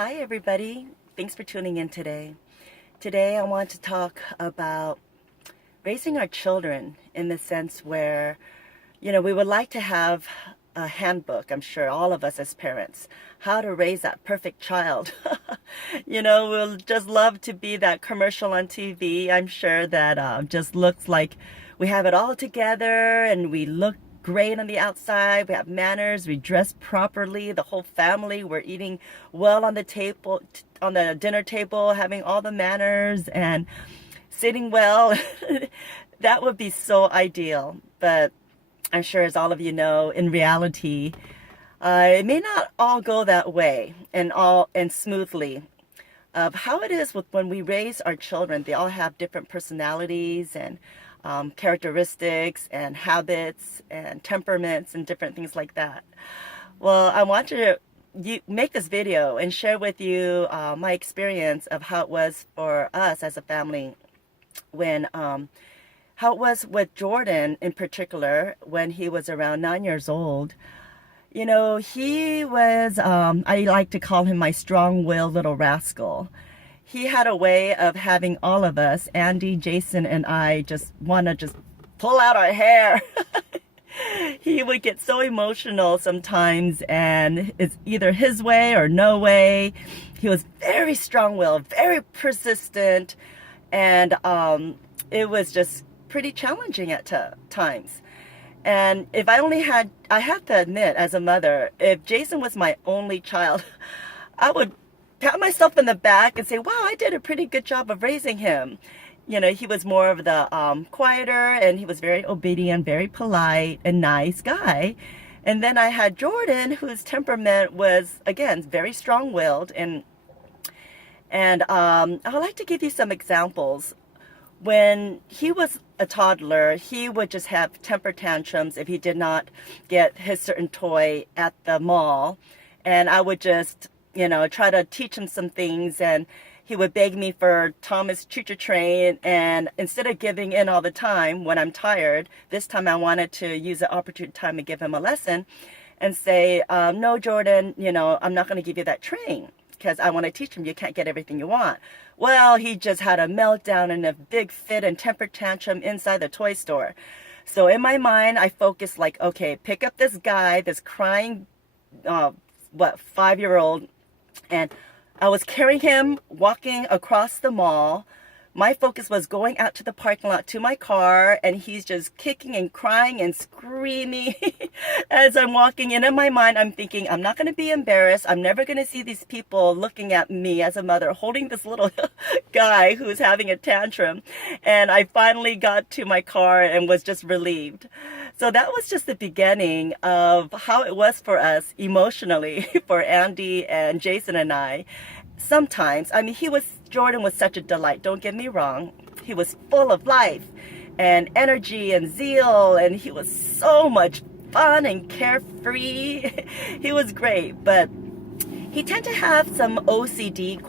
Hi, everybody. Thanks for tuning in today. Today, I want to talk about raising our children in the sense where, we would like to have a handbook, I'm sure, all of us as parents, how to raise that perfect child. We'll just love to be that commercial on TV. I'm sure that just looks like we have it all together and we look great on the outside. We have manners. We dress properly. The whole family. We're eating well on the table, on the dinner table, having all the manners and sitting well. That would be so ideal. But I'm sure, as all of you know, in reality, it may not all go that way and smoothly. Of how it is with when we raise our children, they all have different personalities and characteristics and habits and temperaments and different things like that. Well, I want to make this video and share with you my experience of how it was for us as a family when how it was with Jordan in particular when he was around 9 years old. He was, I like to call him my strong-willed little rascal. He had a way of having all of us, Andy, Jason, and I, just want to just pull out our hair. He would get so emotional sometimes, and it's either his way or no way. He was very strong-willed, very persistent, and it was just pretty challenging at times. And if I have to admit, as a mother, if Jason was my only child, I would pat myself in the back and say, wow, I did a pretty good job of raising him. He was more of the quieter, and he was very obedient, very polite, and nice guy. And then I had Jordan, whose temperament was, again, very strong-willed. And I would like to give you some examples. When he was a toddler, he would just have temper tantrums if he did not get his certain toy at the mall. And I would just, try to teach him some things, and he would beg me for Thomas Choo-Choo Train. And instead of giving in all the time when I'm tired, this time I wanted to use the opportune time to give him a lesson and say, no, Jordan, I'm not going to give you that train, because I want to teach him you can't get everything you want. Well, he just had a meltdown and a big fit and temper tantrum inside the toy store. So in my mind, I focused like, okay, pick up this guy, this crying, 5-year-old, and I was carrying him, walking across the mall. My focus was going out to the parking lot to my car, and he's just kicking and crying and screaming as I'm walking. And in my mind, I'm thinking, I'm not going to be embarrassed. I'm never going to see these people looking at me as a mother holding this little guy who's having a tantrum. And I finally got to my car and was just relieved. So that was just the beginning of how it was for us emotionally, for Andy and Jason and I. Sometimes, Jordan was such a delight, don't get me wrong. He was full of life and energy and zeal, and he was so much fun and carefree. He was great, but he tended to have some OCD,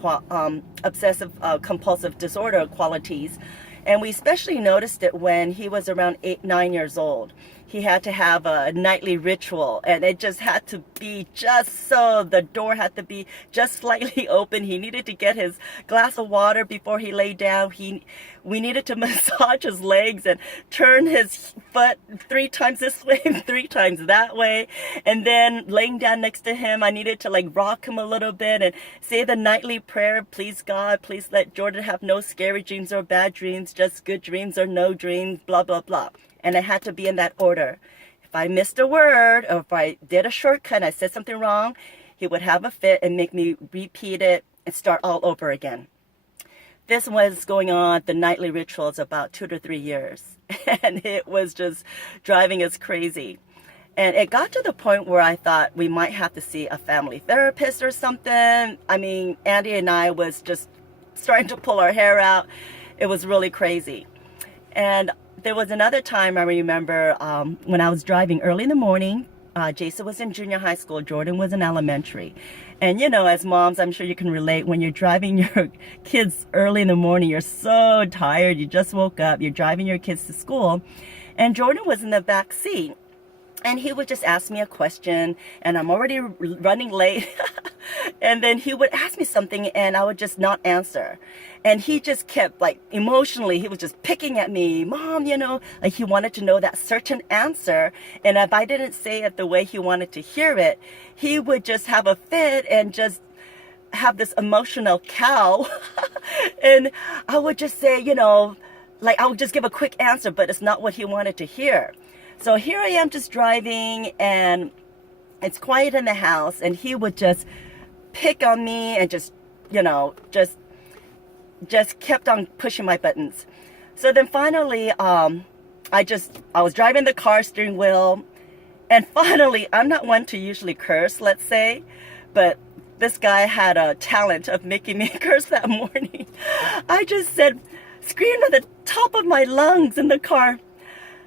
obsessive compulsive disorder qualities. And we especially noticed it when he was around 9 years old. He had to have a nightly ritual, and it just had to be just so. The door had to be just slightly open. He needed to get his glass of water before he lay down. We needed to massage his legs and turn his foot 3 times this way and 3 times that way. And then laying down next to him, I needed to rock him a little bit and say the nightly prayer, please God, please let Jordan have no scary dreams or bad dreams, just good dreams or no dreams, blah, blah, blah. And it had to be in that order. If I missed a word, or if I did a shortcut and I said something wrong, he would have a fit and make me repeat it and start all over again. This was going on, the nightly rituals, about 2 to 3 years. And it was just driving us crazy. And it got to the point where I thought we might have to see a family therapist or something. Andy and I was just starting to pull our hair out. It was really crazy. And there was another time I remember when I was driving early in the morning. Jason was in junior high school. Jordan was in elementary. And, as moms, I'm sure you can relate. When you're driving your kids early in the morning, you're so tired. You just woke up. You're driving your kids to school. And Jordan was in the back seat. And he would just ask me a question, and I'm already running late. And then he would ask me something, and I would just not answer. And he just kept, like, emotionally, he was just picking at me. Mom, like he wanted to know that certain answer. And if I didn't say it the way he wanted to hear it, he would just have a fit and just have this emotional cow. And I would just say, like I would just give a quick answer, but it's not what he wanted to hear. So here I am just driving, and it's quiet in the house, and he would just pick on me and just, just kept on pushing my buttons. So then finally, I was driving the car steering wheel, and finally, I'm not one to usually curse, let's say, but this guy had a talent of making me curse that morning. I just said, screamed at the top of my lungs in the car,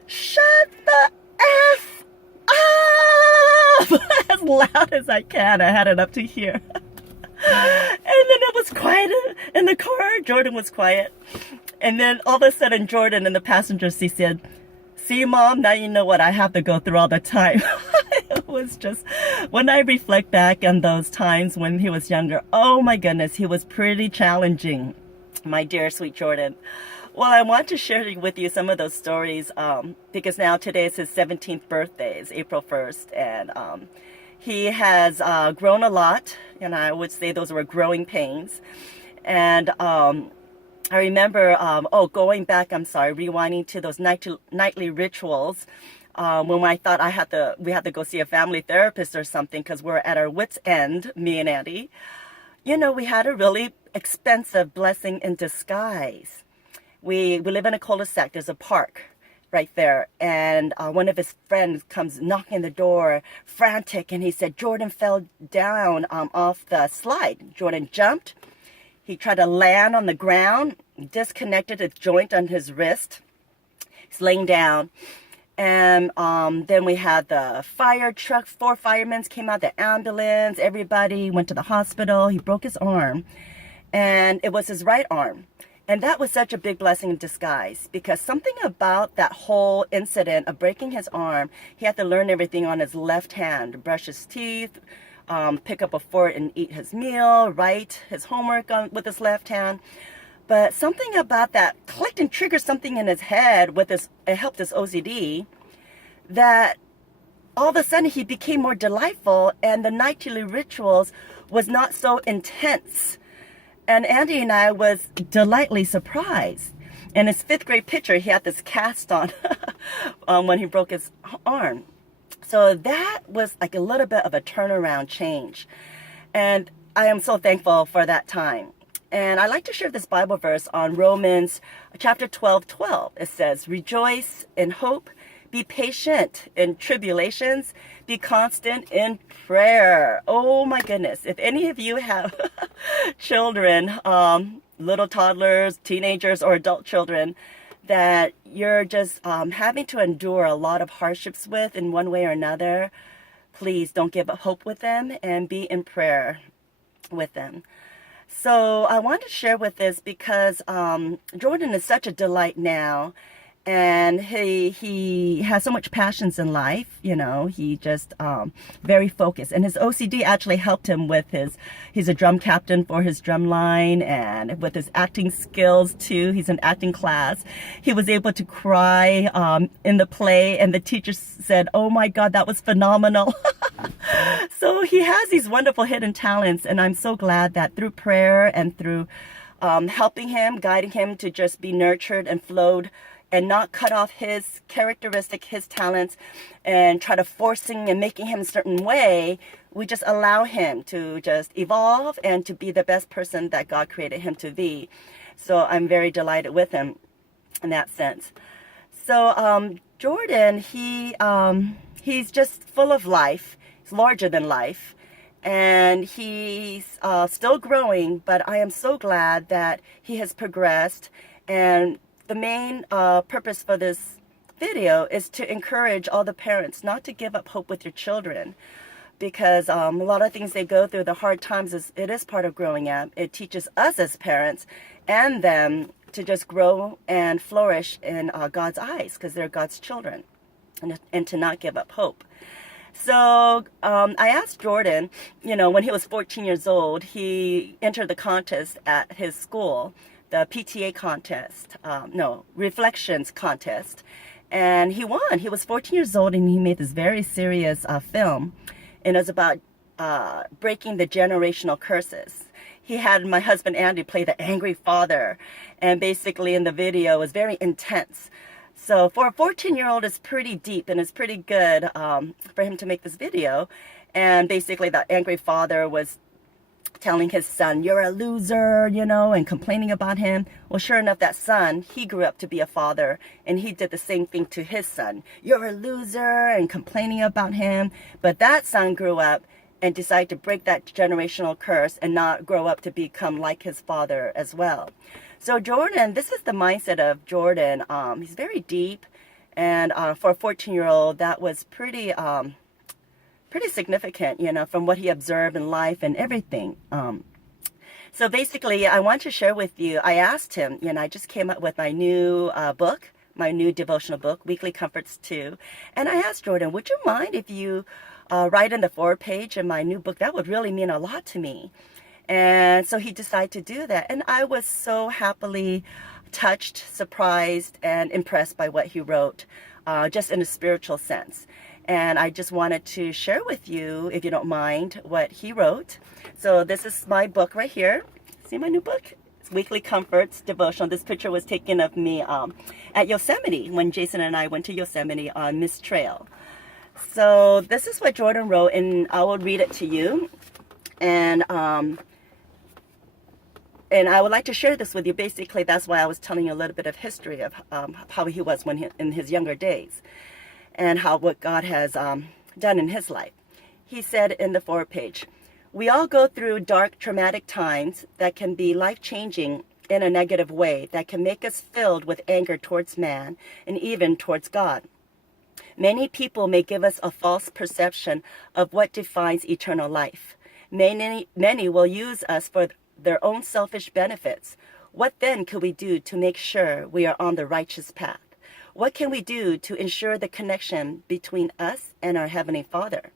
"Shut the F up!" As loud as I can. I had it up to here. And then it was quiet in the car. Jordan was quiet. And then all of a sudden, Jordan in the passenger seat said, "See, Mom, now you know what I have to go through all the time." It was just, when I reflect back on those times when he was younger, oh my goodness, he was pretty challenging, my dear sweet Jordan. Well, I want to share with you some of those stories because now today is his 17th birthday, it's April 1st, and he has grown a lot, and I would say those were growing pains. And I remember, rewinding to those nightly rituals when I thought we had to go see a family therapist or something because we're at our wits' end, me and Andy. We had a really expensive blessing in disguise. We live in a cul-de-sac. There's a park right there. And one of his friends comes knocking the door, frantic, and he said Jordan fell down off the slide. Jordan jumped. He tried to land on the ground, disconnected a joint on his wrist. He's laying down. And then we had the fire truck. 4 firemen came out, the ambulance. Everybody went to the hospital. He broke his arm. And it was his right arm. And that was such a big blessing in disguise because something about that whole incident of breaking his arm, he had to learn everything on his left hand, brush his teeth, pick up a fork and eat his meal, write his homework with his left hand. But something about that clicked and triggered something in his head it helped his OCD, that all of a sudden he became more delightful and the nightly rituals was not so intense. And Andy and I was delightfully surprised. In his 5th grade picture, he had this cast on when he broke his arm. So that was like a little bit of a turnaround change. And I am so thankful for that time. And I like to share this Bible verse on Romans chapter 12:12. It says, "Rejoice in hope, be patient in tribulations, be constant in prayer." Oh my goodness. If any of you have children, little toddlers, teenagers, or adult children that you're just having to endure a lot of hardships with in one way or another, please don't give up hope with them and be in prayer with them. So I want to share with this because Jordan is such a delight now, and he has so much passions in life. He just very focused, and his OCD actually helped him with he's a drum captain for his drum line, and with his acting skills too. He's in acting class. He was able to cry in the play, and the teacher said, "Oh my God, that was phenomenal." So he has these wonderful hidden talents, and I'm so glad that through prayer and through helping him, guiding him to just be nurtured and flowed and not cut off his characteristic, his talents, and try to forcing and making him a certain way, we just allow him to just evolve and to be the best person that God created him to be. So I'm very delighted with him in that sense. So Jordan, he's just full of life. He's larger than life. And he's still growing, but I am so glad that he has progressed. And the main purpose for this video is to encourage all the parents not to give up hope with your children, because a lot of things they go through, the hard times, it is part of growing up. It teaches us as parents and them to just grow and flourish in God's eyes, because they're God's children. and to not give up hope. So I asked Jordan, when he was 14 years old, he entered the contest at his school, the PTA contest, no, Reflections contest, and he won. He was 14 years old, and he made this very serious film, and it was about breaking the generational curses. He had my husband Andy play the angry father, and basically in the video it was very intense. So for a 14-year-old, it's pretty deep, and it's pretty good for him to make this video. And basically the angry father was telling his son, "You're a loser," and complaining about him. Well, sure enough, that son, he grew up to be a father, and he did the same thing to his son. "You're a loser," and complaining about him. But that son grew up and decided to break that generational curse and not grow up to become like his father as well. So Jordan, this is the mindset of Jordan. He's very deep, and for a 14-year-old, that was pretty significant, from what he observed in life and everything. So basically, I want to share with you, I asked him, I just came up with my new book, my new devotional book, Weekly Comforts 2. And I asked Jordan, would you mind if you write in the forward page in my new book? That would really mean a lot to me. And so he decided to do that. And I was so happily touched, surprised, and impressed by what he wrote, just in a spiritual sense. And I just wanted to share with you, if you don't mind, what he wrote. So this is my book right here. See my new book? It's Weekly Comforts Devotional. This picture was taken of me at Yosemite when Jason and I went to Yosemite on Mist Trail. So this is what Jordan wrote, and I will read it to you. And I would like to share this with you. Basically, that's why I was telling you a little bit of history of how he was in his younger days, and what God has done in his life. He said in the forward page, "We all go through dark, traumatic times that can be life-changing in a negative way, that can make us filled with anger towards man and even towards God. Many people may give us a false perception of what defines eternal life. Many will use us for their own selfish benefits. What then could we do to make sure we are on the righteous path? What can we do to ensure the connection between us and our Heavenly Father?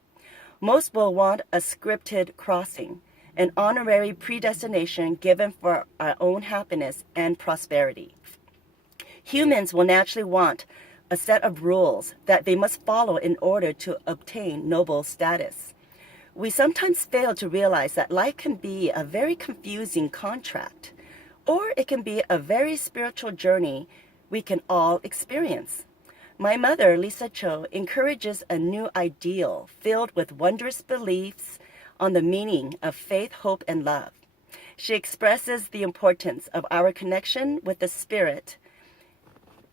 Most will want a scripted crossing, an honorary predestination given for our own happiness and prosperity. Humans will naturally want a set of rules that they must follow in order to obtain noble status. We sometimes fail to realize that life can be a very confusing contract, or it can be a very spiritual journey we can all experience. My mother, Lisa Choh, encourages a new ideal filled with wondrous beliefs on the meaning of faith, hope, and love. She expresses the importance of our connection with the Spirit,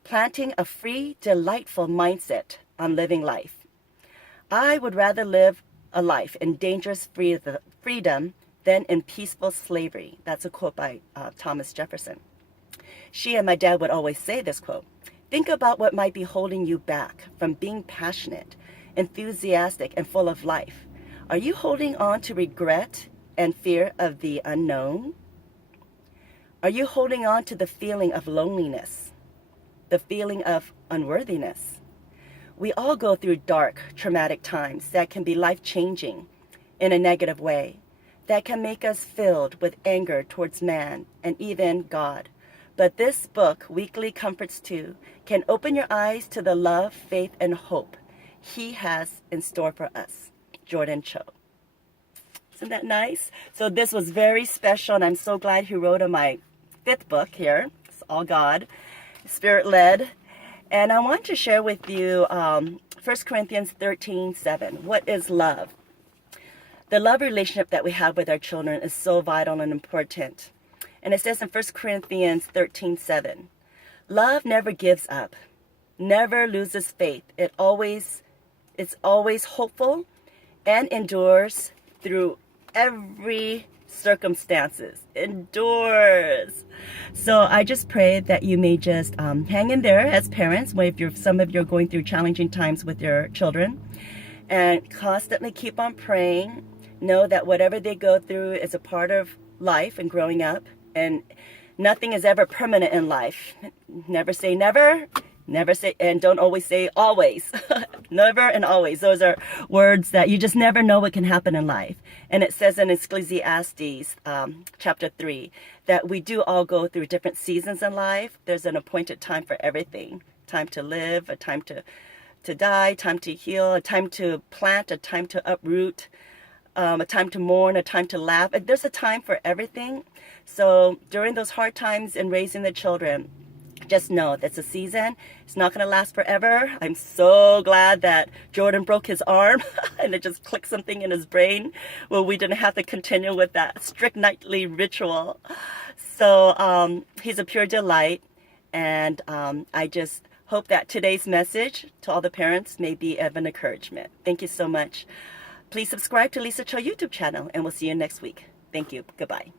planting a free, delightful mindset on living life. I would rather live a life in dangerous freedom than in peaceful slavery. That's a quote by Thomas Jefferson. She and my dad would always say this quote. Think about what might be holding you back from being passionate, enthusiastic, and full of life. Are you holding on to regret and fear of the unknown? Are you holding on to the feeling of loneliness, the feeling of unworthiness? We all go through dark, traumatic times that can be life-changing in a negative way, that can make us filled with anger towards man and even God. But this book, Weekly Comforts 2, can open your eyes to the love, faith, and hope He has in store for us. Jordan Choh. Isn't that nice? So this was very special, and I'm so glad he wrote in my 5th book here. It's all God, Spirit-led. And I want to share with you 1 Corinthians 13:7. What is love? The love relationship that we have with our children is so vital and important. And it says in 1 Corinthians 13:7, love never gives up, never loses faith. It's always hopeful and endures through every circumstances. Endures. So I just pray that you may just hang in there as parents, if some of you are going through challenging times with your children, and constantly keep on praying. Know that whatever they go through is a part of life and growing up, and nothing is ever permanent in life. Never say never. Never say, and don't always say always. Never and always. Those are words that you just never know what can happen in life. And it says in Ecclesiastes chapter 3 that we do all go through different seasons in life. There's an appointed time for everything. Time to live, a time to die, time to heal, a time to plant, a time to uproot, a time to mourn, a time to laugh. There's a time for everything. So during those hard times in raising the children, just know that's a season. It's not going to last forever. I'm so glad that Jordan broke his arm and it just clicked something in his brain where we didn't have to continue with that strict nightly ritual. So he's a pure delight. And I just hope that today's message to all the parents may be of an encouragement. Thank you so much. Please subscribe to Lisa Choh YouTube channel and we'll see you next week. Thank you. Goodbye.